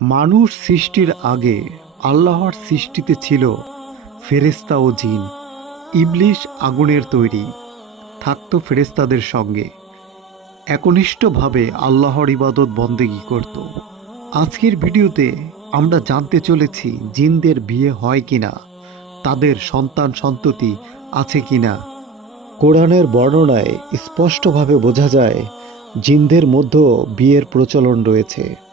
মানুষ সৃষ্টির আগে আল্লাহর সৃষ্টিতে ছিল ফেরেস্তা ও জিন। ইবলিশ আগুনের তৈরি। থাকত ফেরেস্তাদের সঙ্গে। একনিষ্ঠভাবে আল্লাহর ইবাদত বন্দেগি করত। আজকের ভিডিওতে আমরা জানতে চলেছি জিনদের বিয়ে হয় কিনা, তাদের সন্তান সন্ততি আছে কিনা। কোরআনের বর্ণনায় স্পষ্টভাবে বোঝা যায়, জিনদের মধ্যেও বিয়ের প্রচলন রয়েছে।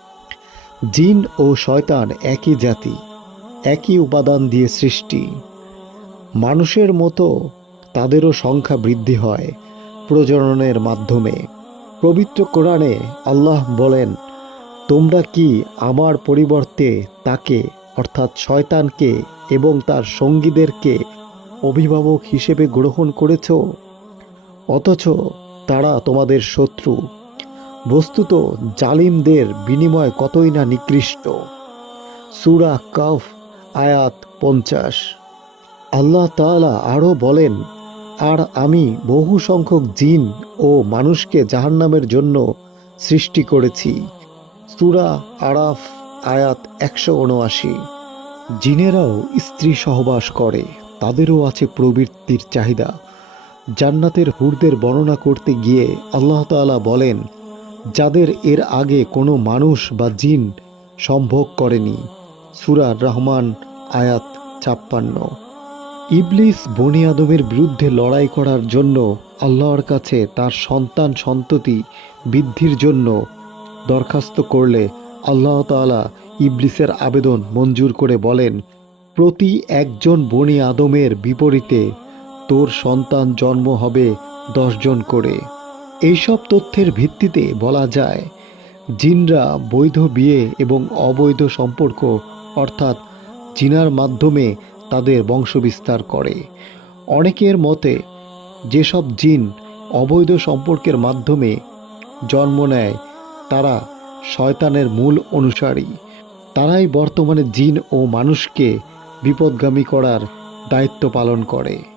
জিন ও শয়তান একই জাতি, একই উপাদান দিয়ে সৃষ্টি। মানুষের মতো তাদেরও সংখ্যা বৃদ্ধি হয় প্রজননের মাধ্যমে। পবিত্র কোরআনে আল্লাহ বলেন, তোমরা কি আমার পরিবর্তে তাকে, অর্থাৎ শয়তানকে এবং তার সঙ্গীদেরকে অভিভাবক হিসেবে গ্রহণ করেছ? অথচ তারা তোমাদের শত্রু। বস্তুত জালিমদের বিনিময় কতই না নিকৃষ্ট। সুরা কাফ, আয়াত পঞ্চাশ। আল্লাহ তাআলা আরও বলেন, আর আমি বহু সংখ্যক জিন ও মানুষকে জাহান্নামের জন্য সৃষ্টি করেছি। সুরা আরাফ, আয়াত একশো উনআশি। জিনেরাও স্ত্রী সহবাস করে, তাদেরও আছে প্রবৃত্তির চাহিদা। জান্নাতের হুরদের বর্ণনা করতে গিয়ে আল্লাহ তাআলা বলেন যাদের এর আগে কোনো মানুষ বা জিন সম্ভোগ করেনি। সুরা রহমান, আয়াত ছাপ্পান্ন। ইবলিস বনি আদমের বিরুদ্ধে লড়াই করার জন্য আল্লাহর কাছে তার সন্তান সন্ততি বৃদ্ধির জন্য দরখাস্ত করলে আল্লাহ তাআলা ইবলিসের আবেদন মঞ্জুর করে বলেন, প্রতি একজন বনি আদমের বিপরীতে তোর সন্তান জন্ম হবে দশজন করে। এইসব তথ্যের ভিত্তিতে বলা যায়, জিনরা বৈধ বিয়ে এবং অবৈধ সম্পর্ক, অর্থাৎ জিনার মাধ্যমে তাদের বংশবিস্তার করে। অনেকের মতে, যেসব জিন অবৈধ সম্পর্কের মাধ্যমে জন্ম নেয়, তারা শয়তানের মূল অনুসারী। তারাই বর্তমানে জিন ও মানুষকে বিপদগামী করার দায়িত্ব পালন করে।